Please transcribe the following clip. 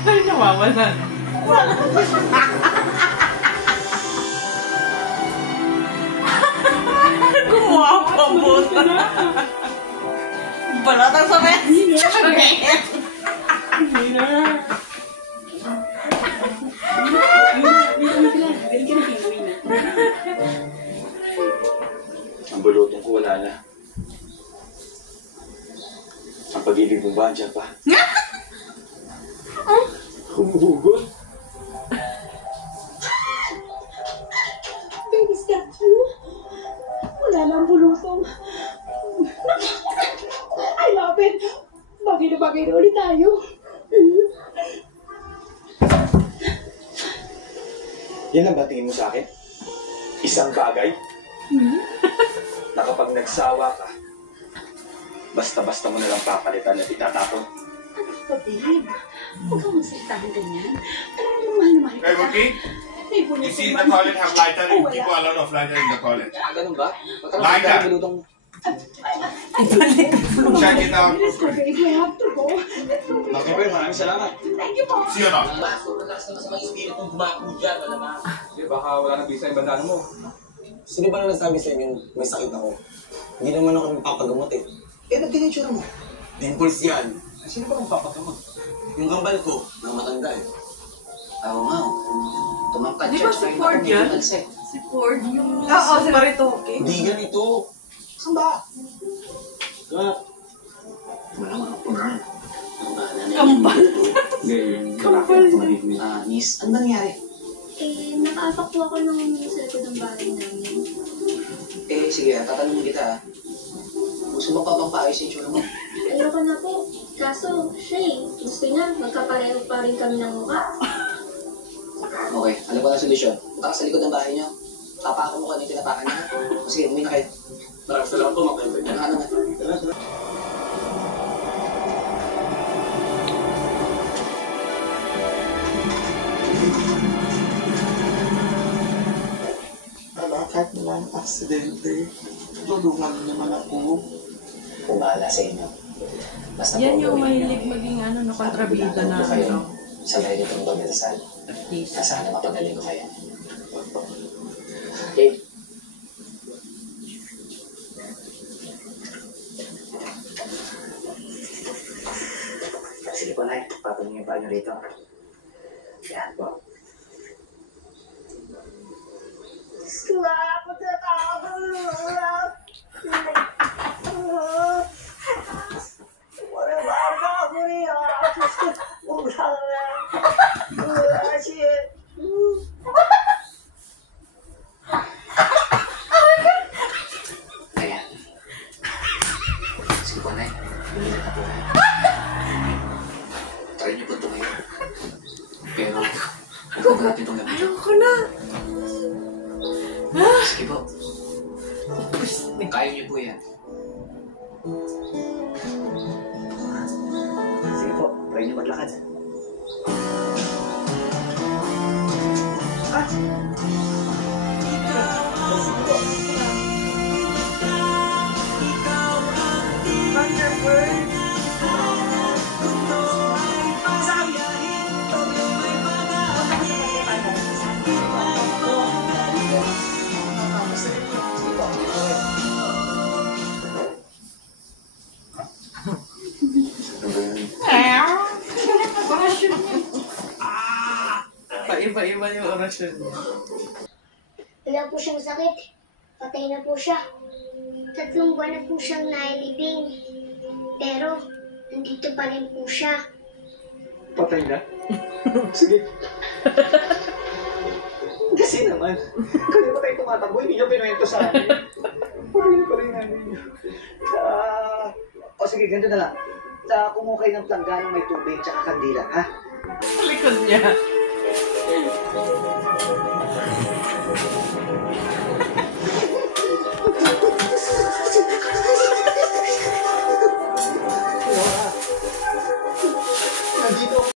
Ay, nawawalan. Gumawa pa mo. Balatang sa mes. Ang balutong ko wala na. Ang pag-ibig mo ba andyan pa? Humuhugot? Baby, is that you? Wala lang bulutong. I love it. Bagay na bagay na ulit tayo. Yan ang batingin mo sa akin? Isang bagay? Na kapag nagsawa ka, basta-basta mo nalang papalitan at itatapon. Ano ba, babe? Huwag kang magsalita ng ganyan. Alam mo, mahal na mahal ka. Hey, Wookie? May bulutong You see in the toilet have lighter and people are lot of lighter in the toilet. Ganun ba? Lighter! Check it out. Yes, babe, we have to go. Okay, pero maraming salamat. Thank you, po. See you now. Sobrang lakas naman sa mga espiritong gumako dyan, alam mo. Hindi, baka wala nang bisa yung bandaan mo. Sino ba na nagsabi sa inyo may sakit ako? Hindi naman ako magpapagamot eh. Eh, ba't ganyan tsura mo? Dimples yan. Sino ba magpapagamot? Yung gambal ko, nang matanda eh. Oo nga. Tumangkad Di ba si Ford yan? Si Ford yung... Oo, si Maritoke. Hindi ganito. Saan ba? Wala mga punan. Kambal. Kambal. Miss, ano nangyari? Nakaapak po ako nung sa likod ng bahay namin. Sige, tatanungin kita. Gusto mo pa bang paayos yung tsura mo? Ayoko na po. Kaso, siya gusto niya, magkapareho pa rin kami ng mukha. Okay, alam ko na solusyon. Punta ka sa likod ng bahay niyo. Tapakan mo ka na yung tinapakan niya. Sige, umuwi na kayo. Maraming salamat po, Makoy. Ano ka naman? Kahit wala ng aksidente, tulungan naman ako. Kung bahala sa inyo. Basta Yan po, yung gawin niyo. mahilig maging ano, na kontrabida na Kung kayo, ano. sabay nyo itong pagdadasal. Artist. Na sana mapagaling ko kayo. Okay? Sige po, Nay. Papanin yung paa nyo rito. Yan po. Salamat sa tao! Wala ba ako niya? Wala na. Shit. Ayan. Sige po, Nay. Bumili na po kayo. Try niyo po ito ngayon. Pero, huwag ko natin itong gamitin. Ayoko na. Sige po. Kaya niyo po yan. Sige po, try niyo maglakad. Sige po. Sige po. Paiba-iba yung orasyon niya. Wala po siyang sakit. Patay na po siya. 3 buwan na po siyang nailibing. Pero, nandito pa rin po siya. Patay na? Sige. Kasi naman, kanina pa tayo tumatakbo, hindi niyo pinuwento sa amin. Patay pa rin namin niyo. O sige, ganito na lang. Kumuha kayo ng planggana may tubig tsaka kandila, ha? Sa likod niya.